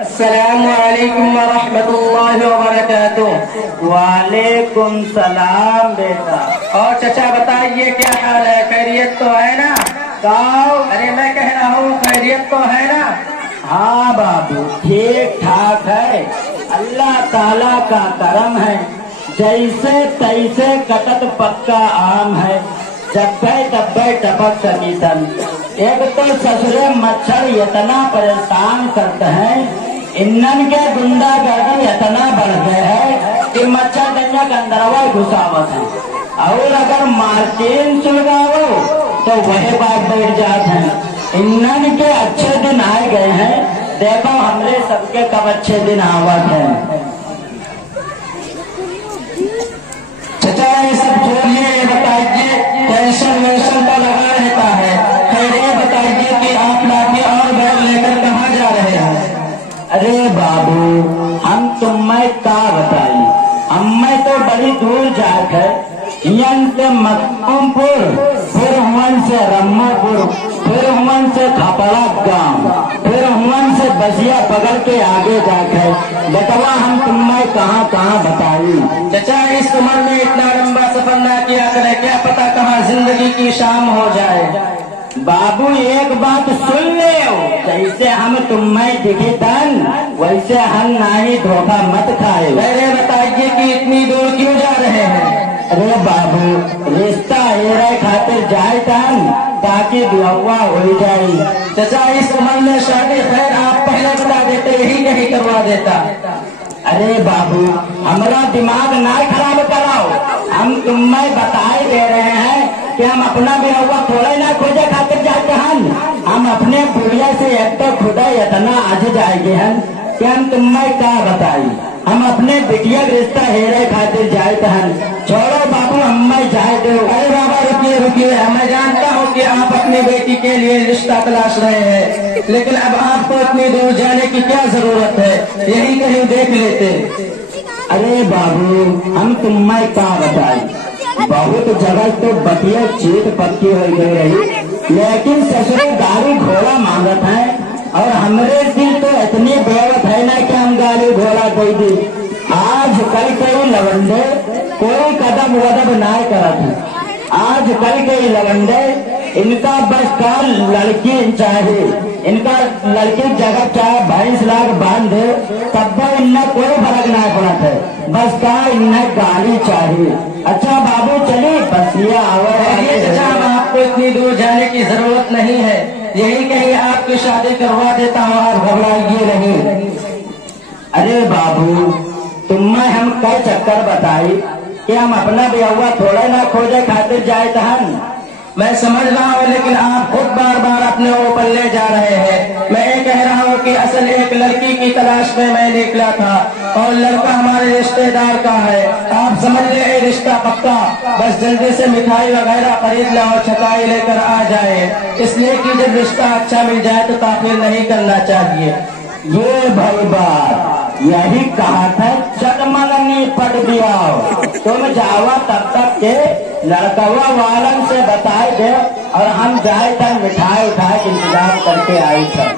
अस्सलामुअलैकुम वरहमतुल्लाहि वबरकातुह। वालेकुम सलाम बेटा। और चचा बताइए क्या हाल है, खैरियत तो है ना? अरे मैं कह रहा हूँ खैरियत तो है ना? हाँ बाबू ठीक ठाक है, अल्लाह ताला का करम है। जैसे तैसे कटत पक्का आम है, जब्बे तब्बे टपक सकीतन। एक तो ससुरे मच्छर इतना परेशान करते हैं, ईंधन के गुंडागर्दी इतना बढ़ गए है कि मच्छर दंजा के अंदरवा घुसावत है। और अगर मार्किन सुलगाओ तो वही बात बैठ जाते हैं। ईंधन के अच्छे दिन आए गए हैं, देखो हमरे सबके कब अच्छे दिन आवत है। चचा ये सब छोड़िए, बताइए टेंशन वेंशन तो लगा रहता है। खैर ये बताइए कि आप लाठी और बैग लेकर कहाँ जा रहे हैं? अरे बाबू हम तुम्हें क्या बताई, हमें तो बड़ी दूर जाकर से मक्कमपुर, फिर हुन से रम्मापुर, फिर हुन से खपड़ा गांव, फिर हुन से बसिया पकड़ के आगे जाकर बतवा हम तुम्हें कहाँ कहाँ बताई। चचा इस उम्र में इतना लंबा सफर ना किया करे, क्या पता कहाँ जिंदगी की शाम हो जाए। बाबू एक बात सुन ले, जैसे हम तुम्हें दिखे तन वैसे हम नहीं धोखा मत खाए। अरे बताइए कि इतनी दूर क्यों जा रहे हैं? अरे बाबू रिश्ता हेरे खातिर जाए तन ताकि दुआ हो जाए। चचा इस उम्र में शादी खैर आप पहले बता देते, यही नहीं करवा देता। अरे बाबू हमारा दिमाग ना खराब कराओ, हम तुम्हें बताए दे रहे हैं कि हम अपना भी हुआ थोड़ा ना खोजे खातिर जाते हैं। हम अपने बुढ़िया से एक तो खुदा इतना आज जाएंगे हैं कि हम तुम्हें क्या बताई। हम अपने बिटिया रिश्ता हेरे खातिर जाते हैं। छोड़ो बाबू हमें जाए दो। अरे बाबा रुकिए रुकिए, मैं जानता हूँ कि आप अपनी बेटी के लिए रिश्ता तलाश रहे हैं, लेकिन अब आपको इतनी दूर जाने की क्या जरूरत है, यही कहीं देख लेते। अरे बाबू हम तुम्हें क्या बताए, बहुत जगह तो बटिया चीट पक्की हो गई रही, लेकिन ससुरे गाड़ी घोड़ा मांगत है और हमरे दिल तो इतनी बेवत है ना कि हम गाड़ी घोड़ा दे दी। आज कल कई लवंडे कोई कदम वदब ना करत है। आज कल के लवंडे इनका बस का लड़की चाहिए, इनका लड़की जगह चाहे 22 लाख बांध दे तब इनमें कोई फर्क ना पड़ता है, बस का इन्हें गाड़ी चाहिए। अच्छा बाबू चलिए बसिया चाचा अब आपको इतनी दूर जाने की जरूरत नहीं है, यही कहीं आपकी शादी करवा देता हूँ, आप घबराइए नहीं। अरे बाबू तुम्हें हम कई चक्कर बताई कि हम अपना ब्याह थोड़ा ना खोजे खातिर जाए तहन। मैं समझ रहा हूँ, लेकिन आप खुद बार बार अपने ऊपर ले जा रहे हैं। मैं ये कह रहा हूँ कि असल एक लड़की की तलाश में मैं निकला था और लड़का हमारे रिश्तेदार का है। आप समझ ले रिश्ता पक्का, बस जल्दी से मिठाई वगैरह खरीद ले और छटाई लेकर आ जाए, इसलिए कि जब रिश्ता अच्छा मिल जाए तो ताखिर नहीं करना चाहिए। ये भाई बात यही कहा था, चटमंगनी पट दिया तुम जावा तब तक के लड़कवा वालन से बताए दे और हम जाए तक मिठाई उठाए के इंतजाम करके आई था।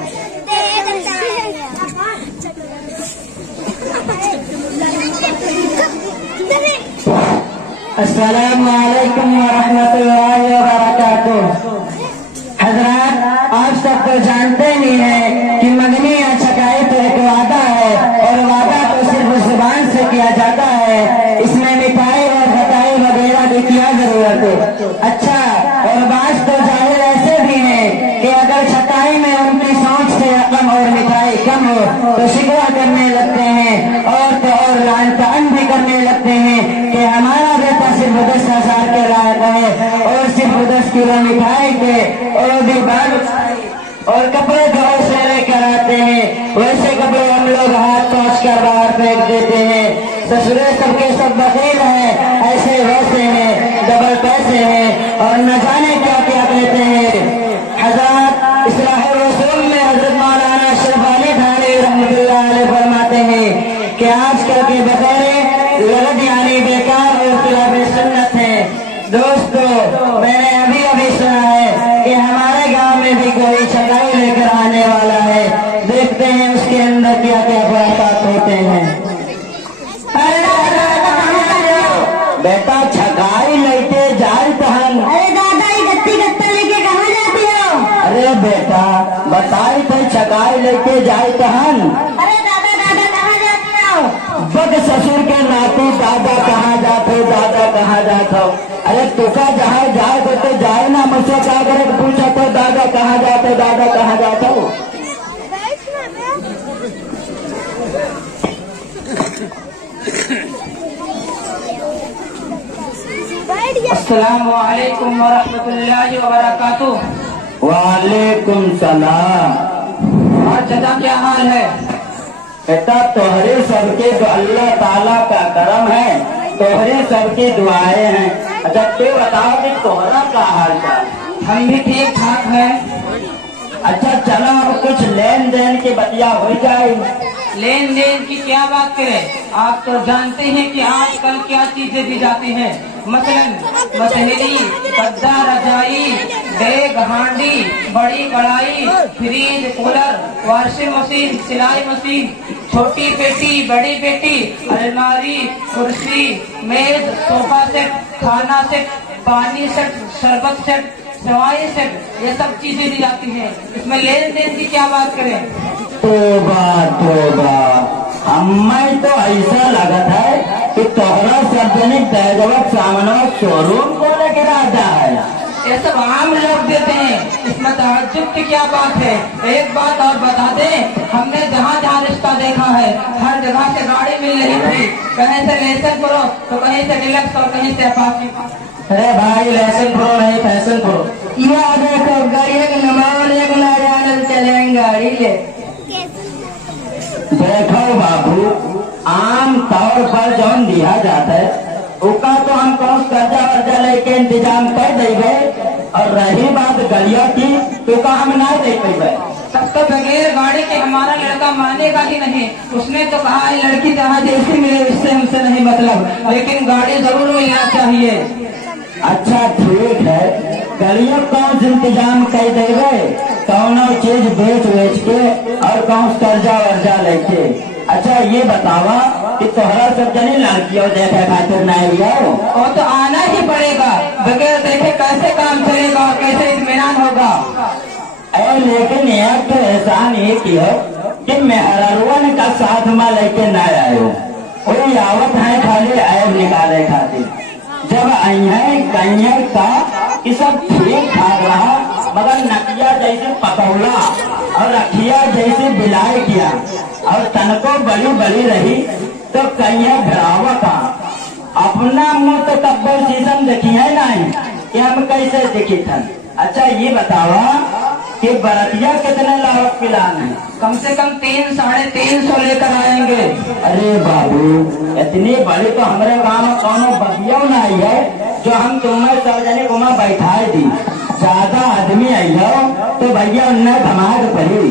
अस्सलाम वालेकुम वरहमतुल्लाहि वबरकातुह। हजरात आप सब तो जानते ही हैं कि मंगनी या छकाई तो एक वादा है और वादा तो सिर्फ जुबान से किया जाता है, इसमें मिठाई और खटाई वगैरह की क्या जरूरत है। अच्छा और बात तो जाहिर ऐसे भी है कि अगर छटाई में उनकी सोच से रकम और मिठाई कम हो तो शिकवा करने लगते हैं और तो और लान भी करने लगते हैं कि हमारा बेटा सिर्फ 10,000 के लायक है और सिर्फ 10 किलो मिठाई के और भी बाल और कपड़े तो ऐसे लेकर आते हैं, वैसे कपड़े हम लोग हाथ पहुँच कर बाहर फेंक देते हैं। ससुरे सबके सब बकील हैं, ऐसे वैसे हैं, डबल पैसे हैं और न जाने क्या क्या कहते हैं। हज़रत इस्लाह रसूल में हजरत मौलाना अशरफ अली थानवी रहमतुल्लाह अलैह फरमाते हैं कि आजकल के बकरे गलत यानी बेकार और खिलाफ सुन्नत है। दोस्तों मैंने अभी अभी सुना है कि हमारे गांव में भी कोई छटाई लेकर आने वाला है, देखते हैं उसके अंदर क्या थे छकाई लेके जाए तहन। अरे दादा दादा कहाँ जाती हो? बद ससुर के नाती दादा कहाँ जाते हो, दादा कहाँ जाते हो? अरे तुका जहाँ जाए तो जाए ना, मुझसे क्या करे पूछा तो दादा कहाँ जाते, दादा कहाँ जाते हो? अस्सलामु अलैकुम व रहमतुल्लाहि व बरकातुहू। वालेकुम सलाम। और चाचा क्या हाल है? बेटा तोहरे सबके जो अल्लाह ताला का करम है, तोहरे सबकी दुआएं हैं। अच्छा तू बताओ कि तोहरा का हाल चाल? हम भी ठीक ठाक है। अच्छा चलो अब कुछ लेन देन की बतिया हो जाए। लेन देन की क्या बात करें? आप तो जानते हैं कि आजकल क्या चीजें दी जाती हैं। मसलन मसहरी, गद्दा, रजाई, डेग, हांडी, बड़ी कढ़ाई, फ्रिज, कूलर, वॉशिंग मशीन, सिलाई मशीन, छोटी पेटी, बड़ी पेटी, अलमारी, कुर्सी, मेज, सोफा सेट, खाना सेट, पानी सेट, शरबत सेट, सवाई सेट, ये सब चीजें दी जाती हैं। इसमें लेन देन की क्या बात करें? तोबा तोबा, हमें तो ऐसा लगता है कि तोहरा सार्वजनिक दहेजवत सामना शोरूम को लेकर आता है। ये सब आम लोग देते हैं, इसमें ताज्जुब की क्या बात है? एक बात और बता दें, हमने जहाँ जहाँ रिश्ता देखा है हर जगह से गाड़ी मिल रही थी। कहीं से लेसन प्रो तो कहीं से डिलक्स और कहीं से अपाची। अरे भाई लेसन प्रो नहीं फैशन प्रो। यह देखो गाड़ी का नंबर एक ना चलेंगे गाड़ी ले। देखो बाबू, आम तौर पर जो दिया जाता है उसका तो हम कौन कर्जा वर्जा लेके इंतजाम कर देंगे, और रही बात गलिया की तो का हम ना दे पाएंगे। तब तो बगैर गाड़ी के हमारा लड़का मानेगा ही नहीं। उसने तो कहा है लड़की जहाँ जैसी मिले उससे हमसे नहीं मतलब, लेकिन गाड़ी जरूर मिलना चाहिए। अच्छा ठीक है, गलियों कौन से इंतजाम कर देंगे, कौन चीज बेच बेच के और कौन कर्जा वर्जा लेके। अच्छा ये बतावा कि तोहरा सब जनी लड़कियों देखे खातिर नहीं आओ? और तो आना ही पड़ेगा, बगैर देखे कैसे काम चलेगा, कैसे इत्मीनान होगा? लेकिन एक तो एहसान ये किया कि मेहररुअन का साथ में लेके ना आयो, कोई आवत है खाली ऐब निकाले खातिर। जब कन्या का कि सब ठीक ठाक रहा, मगर नकिया जैसे पकौड़ा और अखिया जैसे बिलाई किया और तनको बड़ी बड़ी रही तो कन्या भरावा का अपना मुंह तो कब्बर शीशम देखी है नहीं कि हम कैसे दिखी थन। अच्छा ये बतावा कि बरतिया कितने लाख पिलान है? कम से कम 300-350 लेकर आएंगे। अरे बाबू इतनी बड़ी तो हमारे गांव में कौनो बतिया नहीं है जो हम तुम्हें सार्वजनिक उमा बैठाए दी। ज्यादा आदमी आई हो तो भैया उन्हें धमाक पड़ी,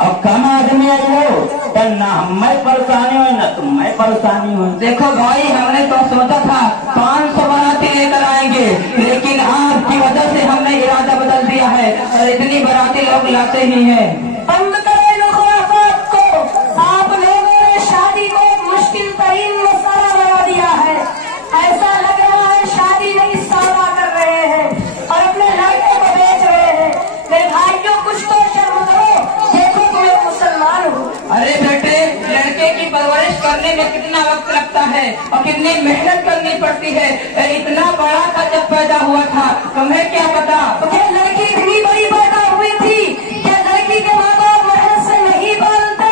और कम आदमी आई हो तो न हमें परेशानी हो न तुम्हें परेशानी हो। देखो भाई, हमने तो सोचा था 500 बाराती लेकर आएंगे, लेकिन आपकी वजह से हमने इरादा बदल दिया है और इतनी बाराती लोग लाते ही हैं। बंद करें खुराफात को। आप लोगों ने शादी को एक मुश्किल तरीन मसाला बना दिया है। ऐसा लग रहा है शादी नहीं सौदा कर रहे हैं और अपने लड़के को बेच रहे हैं। मेरे भाइयों कुछ तो शर्म करो, देखो तुम एक मुसलमान हो। अरे बेटे, लड़के की परवरिश करने में कितना वक्त लगता है और कितनी मेहनत करनी पड़ती है। इतना बड़ा था जब पैदा हुआ था, तुम्हें क्या पता? क्या लड़की इतनी बड़ी पैदा हुई थी? क्या लड़की के माँ बाप मेहनत से नहीं पालते?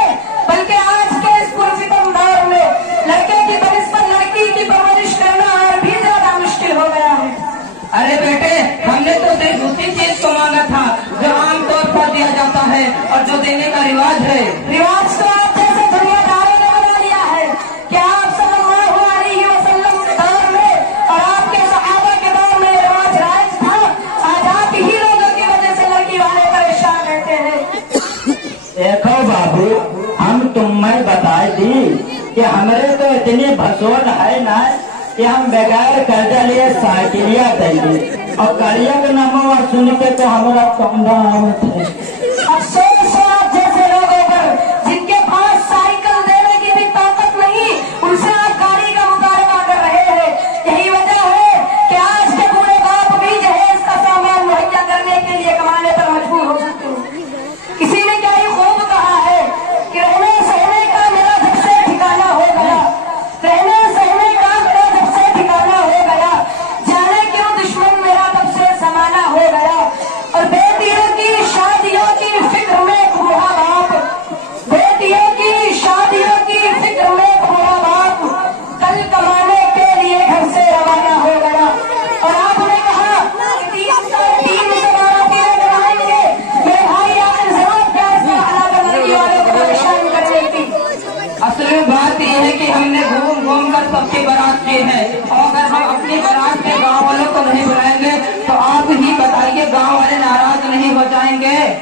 बल्कि आज के इस पुरसितम दौर में लड़के की बनिस्बत लड़की की परवरिश करना और भी ज्यादा मुश्किल हो गया है। अरे बेटे, हमने तो सिर्फ उसी चीज को मांगा था जो आमतौर पर दिया जाता है और जो देने का रिवाज है। रिवाज तो आप जैसे दुनियादारों ने बना लिया है। क्या आप सल्लल्लाहु अलैहि वसल्लम के दौर में और आपके सहाबा के दौर में रिवाज राइज था? आज आप ही लोगों की वजह से लड़की वाले परेशान रहते हैं। देखो बाबू, हम तुम्हें बताए दी कि हमारे तो इतनी भसोल है ना कि हम बगैर कर्जा लिए साइकिलिया देंगे, और कड़िया के नामों सुन के तो हमारा कमरा आवत है। अफसोस है आप जैसे लोगों पर, जिनके पास साइकिल देने की भी ताकत नहीं, उनसे आप गाड़ी का मुकाबला कर रहे हैं। यही वजह है कि आज के बूढ़े बाप भी जहेज का सामान मुहैया करने के लिए कमाने पर मजबूर हो सकते हैं। किसी ने क्या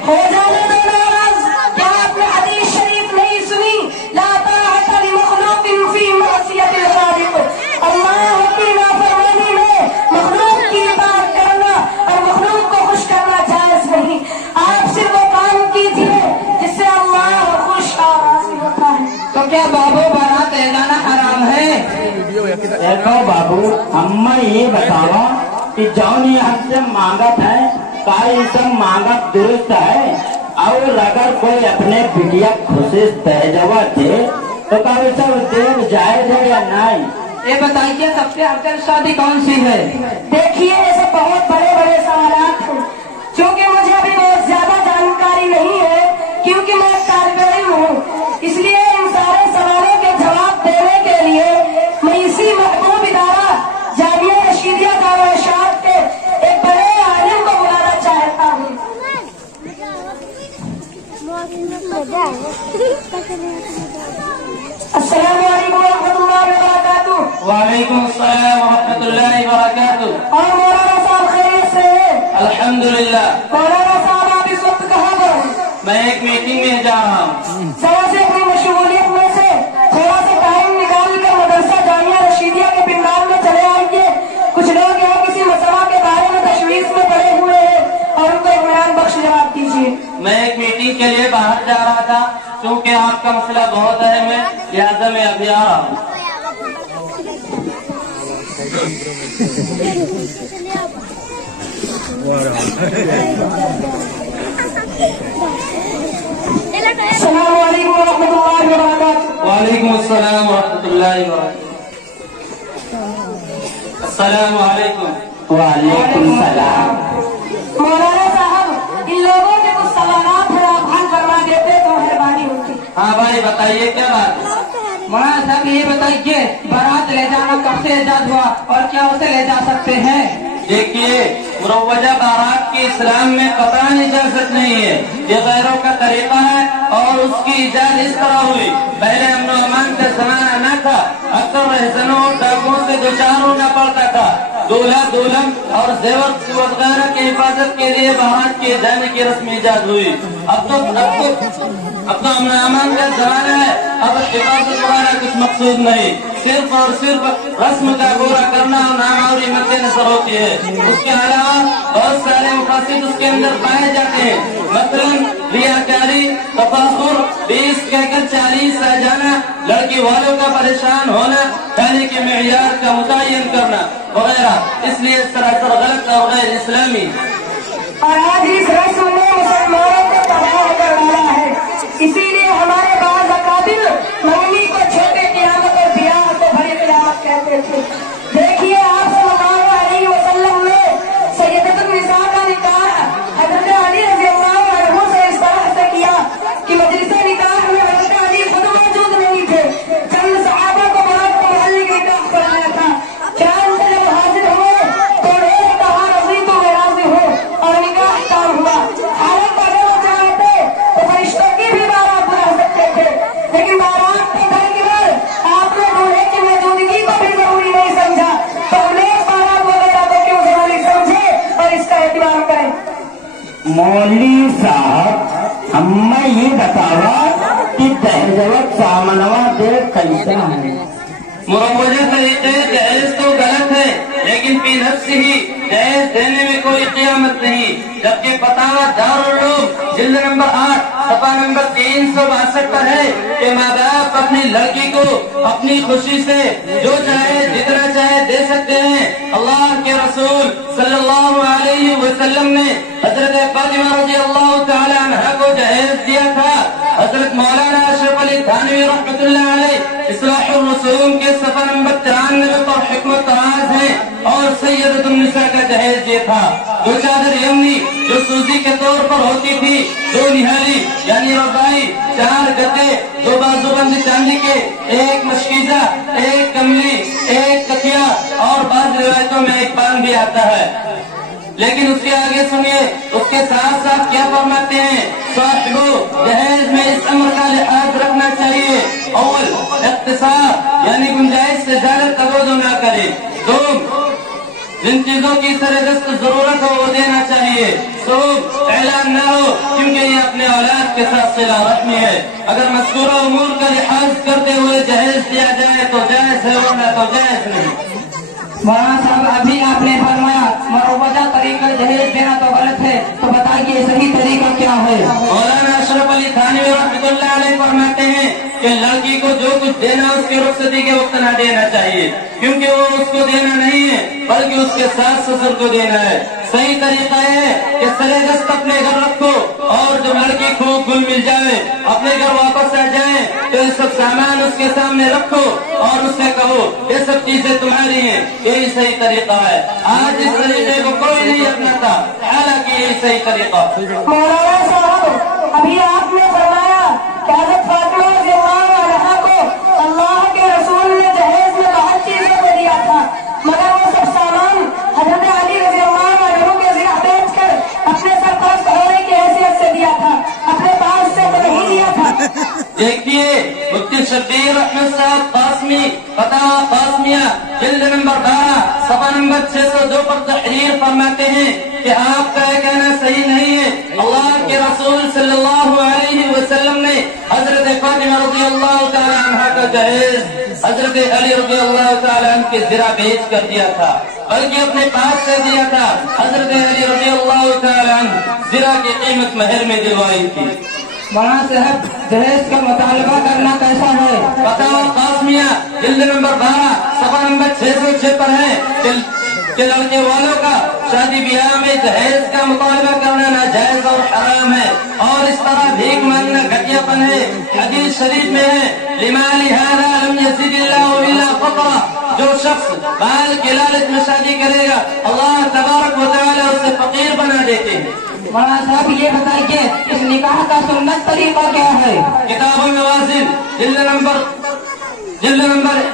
हो जाने दो नाराज। क्या आपने हदीस शरीफ नहीं सुनी? ला ताअता लिमखलूकिन फी मअसियतिल खालिक। अल्लाह की नाफरमानी में मखलूक की इताअत करना और मखलूक को खुश करना जायज नहीं। आप सिर्फ वो काम कीजिए जिससे अल्लाह खुश और राजी होता है। तो क्या बाबू बारात ले जाना हराम है? देखो बाबू, अम्मा ये बतावा कि जौन ये हमसे मांगत है का ये सब मांगत दुरुस्त है? और अगर कोई अपने बिटिया खुशी तहजवा थे तो का ये सब देव जायज है या नहीं? ये बताइए सबसे अफजल शादी कौन सी है? देखिए ये सब बहुत बड़े बड़े सवालात हैं, क्योंकि मुझे अभी बहुत ज्यादा जानकारी नहीं है, क्योंकि मैं तालिब इल्म हूँ। इसलिए इन सारे सवालों के जवाब देने के लिए मैं इसी महबूब इदारा जामिया रशीदिया दारुल-इरशाद के एक बड़े आलिम को बुलाना चाहता हूँ। अस्सलामु अलैकुम रहमतुल्लाहि व बरकातुहू। वालेकुम अस्सलाम व रहमतुल्लाहि व बरकातुहू। और मौलाना साहब खैरियत से है? अल्हम्दुलिल्लाह। मौलाना साहब आप इस वक्त कहाँ पर हैं? मैं एक मीटिंग में जा रहा हूँ। जरा से अपनी मशगूलियत में से थोड़ा सा टाइम निकाल कर मदरसा जामिया रशीदिया के पिंडाल में चले आइए। कुछ लोग यहाँ किसी मसला के बारे में तशवीश में पड़े हुए हैं और उनको इत्मीनान बख्श जवाब दीजिए। मैं एक मीटिंग के लिए बाहर जा रहा था, क्योंकि आपका मसला बहुत अहम है, लिहाजा मैं अभी आ रहा हूँ। अस्सलामु अलैकुम रहमतुल्लाहि व बरकातुहू। वालेकुम अस्सलाम व रहमतुल्लाहि व बरकातुहू। अस्सलामु अलैकुम। वालेकुम सलाम। मौलाना साहब, इन लोगों के कुछ सवालात हैं, आप हल करवा देते तो मेहरबानी होती। हाँ भाई बताइए क्या बात है? मौलाना साहब ये बताइए, बारात ले जाना कब से इजाद हुआ और क्या उसे ले जा सकते हैं? देखिए, मुरव्वजा बारात की इस्लाम में कतई इजाजत नहीं है, ये गैरों का तरीका है और उसकी इजाजत इस तरह हुई। पहले अमन अमान का जमाना न था, अक्सर रहजनों और डाकुओं से दो चार होना पड़ता था। दूल्हा दुल्हन और जेवर वगैरह की हिफाजत के लिए बारात के जाने की रस्म इजाजत हुई। अब तो अमन अमान का जमाना है, अब हिफाजत वगैरह कुछ मकसूद नहीं, सिर्फ और सिर्फ रस्म का पूरा करना और नामावरी मद्देनजर होती है। उसके अलावा बहुत सारे मकासद उसके अंदर पाए जाते हैं, मसलन रियाकारी, तफाखुर, 20 कहकर 40 आ जाना, लड़की वालों का परेशान होना, खाने के मेयार का मुतय्यन करना वगैरह। इसलिए सरासर गलत और गैर इस्लामी। और आज इस रस्म ने मुसलमानों को तबाह कर डाला है। इसीलिए हमारे बाज़ अकाबिल मंगनी को छोटे क़यामत और बियाह को बड़ी क़यामत कहते थे। देखिए, आप सल्लल्लाहु अलैहि वसल्लम ने सय्यदतुन निसा का निकाह हज़रत अली रज़ियल्लाहु अन्हु से इस तरह से किया कि मजलिस निकाह में हज़रत अली खुद मौजूद नहीं थे। चंद सहाबा को बारात को मालिक निकाह पढ़ाया था। चांद जब हाजिर हुए तो उन्होंने कहा रज़ी तो मैं राज़ी हूँ, और निकाह काम हुआ। हालत अगर वो चाहते तो फरिश्तों की भी बारात बुला सकते थे, लेकिन बारात के घर की बार आपने दूल्हे की मौजूदगी को भी जरूरी नहीं समझा, तो हमने बारात वगैरह को क्यों जरूरी समझे और इसका एहतमाम करें। मौलवी साहब, हमें ये बतावा कि दहेजवत सामनवा दे कैसा है? मुरव्वजा तरीके दहेज तो गलत है, लेकिन फी नफ्सी ही दहेज देने में कोई क़यामत नहीं। जबकि फतावा दारुल उलूम जिल्द नंबर 8 सफा नंबर 362 पर है कि माँ बाप अपनी लड़की को अपनी खुशी से जो चाहे जितना चाहे दे सकते हैं। अल्लाह के रसूल सल्लल्लाहु अलैहि वसल्लम ने हजरत फातिमा रज़ियल्लाहु तआला अन्हा को दहेज दिया था। हजरत मौलाना अशरफ अली थानवी रहमतुल्लाह अलैह इस्लाहुर रसूल के सफा नंबर 93 पर हिकमत राज है और सैयदतुन निसा का दहेज ये था। दो चादर यमनी जो सूजी के तौर पर होती थी, 2 निहाली यानी रज़ाई, 4 गद्दे, 2 बाजूबंद चांदी के, 1 मशकीजा, 1 कमली, 1 तकिया और बाद रिवायतों में 1 पान भी आता है। लेकिन उसके आगे सुनिए, उसके साथ साथ क्या फरमाते हैं? साहिबो दहेज में इस अमर का लिहाज रखना चाहिए। अव्वल इख्तिसार यानी गुंजाइश से ज्यादा तवज्जो न करे। 2 जिन चीजों लड़कियों की सरदस्त जरूरत हो वो देना चाहिए, तो ऐलान न हो, क्योंकि ये अपने औलाद के साथ सिला रहमी है। अगर मज़कूरा उमूर का लिहाज करते हुए जहेज दिया जाए तो जायज है, वरना तो जायज नहीं। मौलाना साहब, अभी आपने फरमाया मरोवजा तरीका जहेज देना तो गलत है, तो बताइए सही तरीका क्या है? मौलाना अशरफ अली थानवी रहमतुल्लाह अलैह फरमाते हैं कि लड़की को जो कुछ देना उसके रुखसती के वक्त न देना चाहिए, क्योंकि वो उसको देना नहीं है बल्कि उसके सास ससुर को देना है। सही तरीका है कि सरदस्त अपने घर रखो, और जब लड़की को गुल मिल जाए अपने घर वापस आ जाए तो ये सब सामान उसके सामने रखो और उससे कहो ये सब चीजें तुम्हारी हैं। यही सही तरीका है। आज इस तरीके को कोई नहीं अपनाता, हालांकि यही सही तरीका। मौलाना साहब, अभी आपने फरमाया कि हज़रत फातिमा रज़ियल्लाहु अन्हा को अल्लाह के रसूल ने दहेज में बहुत चीजों को दिया था, मगर वो सब सामान हज़रत अली रज़ियल्लाहु अन्हु के ज़िया बेचकर अपने सरपरस्त होने की हैसियत से दिया था, अपने पास से तो नहीं दिया था। देखिए, मुफ्ती शब्बीर अहमद साहब कासमी फतवा कासमिया जिल्द नंबर 12 सफा नंबर 602 पर तहरीर फरमाते हैं कि आपका यह कहना सही नहीं है। अल्लाह के रसूल सल्लल्लाहु अलैहि वसल्लम ने हजरत फातिमा रज़ियल्लाहु ताला अन्हा का जहेज हजरत अली रज़ियल्लाहु ताला अन्हु के ज़िरा बेच कर दिया था, बल्कि अपने पास से दिया था। हजरत अली रज़ियल्लाहु ताला अन्हु ज़िरा की कीमत महर में दिलवाई थी। मौलाना साहब, दहेज का मुतालबा करना कैसा है? फतवा कासमिया जिल्द नंबर 12 सफा नंबर 606 पर है कि लड़के वालों का शादी ब्याह में दहेज का मुतालबा करना नाजायज और हराम है, और इस तरह भीख मांगना घटियापन है। हदीस शरीफ में है लिमाली हादा लम यज़िदिल्लाहु इल्ला फ़क़रा, जो शख्स बाल के लालच में शादी करेगा अल्लाह तबारक व तआला उसे फकीर बना देते हैं। मौलाना साहब, ये बताइए इस निकाह का सुन्नत तरीका क्या है? किताबुल नवाज़िल जिल्द नंबर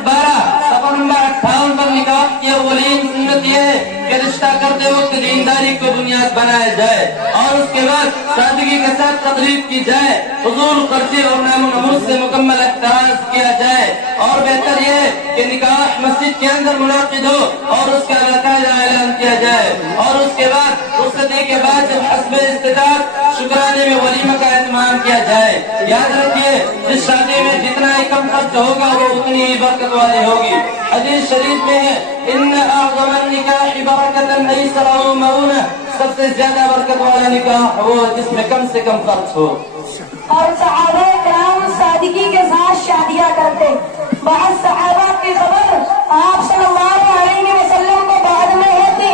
12 सफा नंबर 58 पर निकाह की अव्वलीन सुन्नत ये है कि रिश्ता करते वक्त दीनदारी को बुनियाद बनाया जाए और उसके बाद सादगी के साथ तकरीब की जाए, हुजूर खर्ची और नामो नमूज से मुकम्मल एहतराज किया जाए, और बेहतर ये है कि निकाह मस्जिद के अंदर मुनाकिद हो और उसका बाकायदा ऐलान किया जाए, और उसके बाद रुखसती के बाद जब हस्बे इस्तिताअत शुक्राने में वलीमा का एहतमाम किया जाए। याद रखिए, इस शादी में जितना ही कम खर्च होगा वो उतनी ही बरकत वाली होगी। हदीस शरीफ में है इन्न अअज़मन निकाह बरकतन अयसरहु मऊना, सबसे ज्यादा बरकत वाला निकाह वो जिसमें कम से कम खर्च हो। और सहाबा किराम सादगी के साथ शादियां करते। बहुत सहाबा की खबर आप सल्लल्लाहु अलैहि वसल्लम को बाद में होती,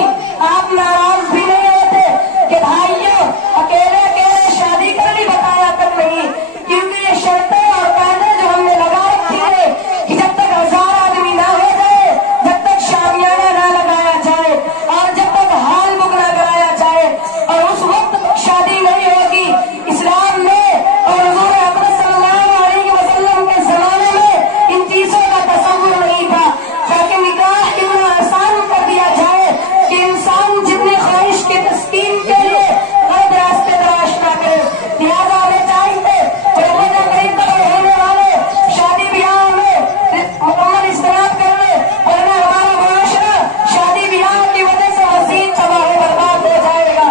आप नाराज भी नहीं होते कि भाइयों अकेले अकेले शादी करनी बताया कर नहीं, क्योंकि ये शर्तें और कायदे जो हमने लगा रखी है कि जब तक 1000 आदमी ना हो जाए, जब तक शामियाना ना लगाया जाए और जब तक हॉल बुक ना कराया जाए, और उस वक्त तक शादी नहीं होगी। इस्लाम में और हुज़ूर अकरम सल्लल्लाहु अलैहि वसल्लम के जमाने में इन चीजों का तसव्वुर नहीं था, ताकि निकाह इतना आसान कर दिया जाए कि इंसान जितनी ख्वाहिश की तस्कीन के लिए गलत रास्ते तलाश न करे। लिहाजा हमें चाहिए रोज़ा करीब तक होने वाले शादी ब्याह में मुकम्मल इस्तेमाल कर ले, वरना हमारा मुआशरा शादी ब्याह की वजह से मज़ीद तबाह बर्बाद हो जाएगा।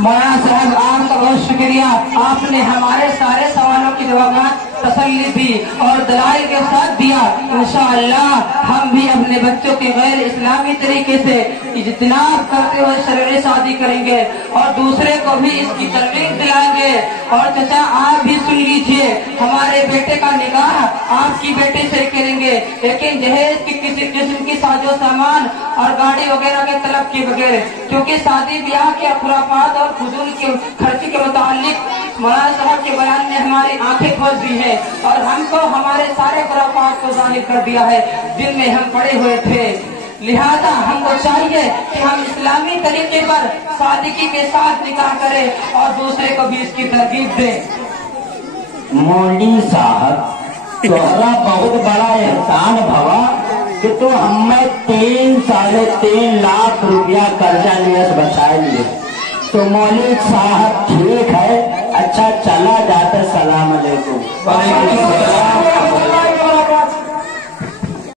मौलाना साहब, आपका बहुत शुक्रिया, आपने हमारे सारे सवालों की जवाब तसल्ली दी और दलाइल के साथ दिया। इंशाअल्लाह हम भी अपने बच्चों के गैर इस्लामी तरीके से इज्तिनाब करते हुए शरई शादी करेंगे और दूसरे को भी इसकी तरगीब दिलाएंगे। और चाचा, आप भी सुन लीजिए, हमारे बेटे का निकाह आपकी बेटे से करेंगे, लेकिन दहेज की किसी किस्म की साजो सामान और गाड़ी वगैरह के तलब के बगैर, क्योंकि शादी ब्याह के खुराफात और फजूल के खर्चे के मुतालिक मौलाना साहब के बयान में हमारी आंखें खोल दी है और हमको हमारे सारे खुराफात को जाहिर कर दिया है जिनमें हम पड़े हुए थे। लिहाजा हमको चाहिए कि हम इस्लामी तरीके पर सादगी के साथ निकाह करें और दूसरे को भी इसकी तरगीब दें। मौलवी साहब, तोहरा बहुत बड़ा एहसान भवा कि तू हमें 3-3.5 लाख रुपया कर्जा लियस बचाए लिए। तो मौलवी साहब ठीक है, अच्छा चला जाते, सलाम अलैकुम।